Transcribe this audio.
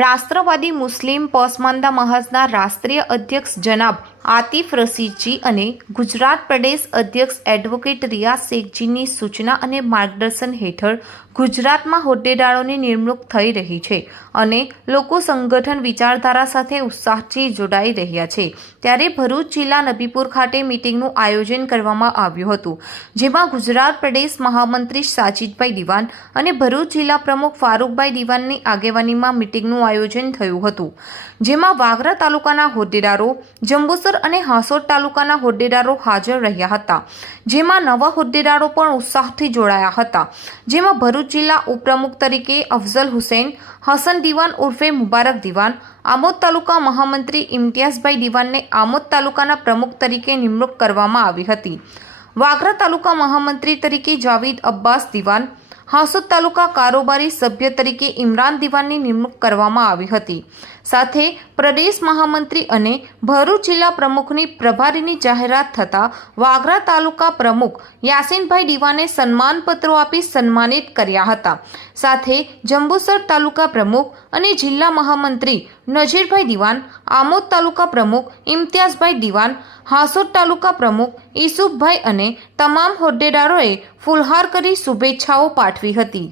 રાષ્ટ્રવાદી મુસ્લિમ પસમાંદા મહાજના રાષ્ટ્રીય અધ્યક્ષ જનાબ આતિફ રશીદજી અને ગુજરાત પ્રદેશ અધ્યક્ષ એડવોકેટ રિયાઝ શેખજીની સૂચના અને માર્ગદર્શન હેઠળ ગુજરાતમાં હોદ્દેદારોની નિમણૂક થઈ રહી છે અને લોકો સંગઠન વિચારધારા સાથે ઉત્સાહથી જોડાઈ રહ્યા છે। ત્યારે ભરૂચ જિલ્લા નબીપુર ખાતે મીટિંગનું આયોજન કરવામાં આવ્યું હતું, જેમાં ગુજરાત પ્રદેશ મહામંત્રી સાજિદભાઈ દિવાન અને ભરૂચ જિલ્લા પ્રમુખ ફારૂકભાઈ દિવાનની આગેવાનીમાં મીટિંગનું આયોજન થયું હતું, જેમાં વાગરા તાલુકાના હોદ્દેદારો, જંબુસર અને હાંસોદ તાલુકાના હોદ્દેદારો હાજર રહ્યા હતા, જેમાં નવા હોદ્દેદારો પણ ઉત્સાહથી જોડાયા હતા, જેમાં ભરૂચ જિલ્લા ઉપપ્રમુખ તરીકે અફઝલ હુસૈન, હસન દિવાન ઉર્ફે મુબારક દિવાન, આમોદ તાલુકા મહામંત્રી ઇમ્તિયાઝભાઈ દિવાનને આમોદ તાલુકાના પ્રમુખ તરીકે નિમણૂક કરવામાં આવી હતી। વાગરા તાલુકા મહામંત્રી તરીકે જાવીદ અબ્બાસ દિવાન, હાંસોદ તાલુકા કારોબારી સભ્ય તરીકે ઇમરાન દિવાનની નિમણૂક કરવામાં આવી હતી। સાથે પ્રદેશ મહામંત્રી અને ભરૂચ જિલ્લા પ્રમુખની પ્રભારીની જાહેરાત થતાં વાગરા તાલુકા પ્રમુખ યાસીનભાઈ દિવાને સન્માનપત્રો આપી સન્માનિત કર્યા હતા। સાથે જંબુસર તાલુકા પ્રમુખ અને જિલ્લા મહામંત્રી નજીરભાઈ દિવાન, આમોદ તાલુકા પ્રમુખ ઇમ્તિયાઝભાઈ દિવાન, હાંસોદ તાલુકા પ્રમુખ ઈસુફભાઈ અને તમામ હોદ્દેદારોએ ફુલહાર કરી શુભેચ્છાઓ પાઠવી હતી।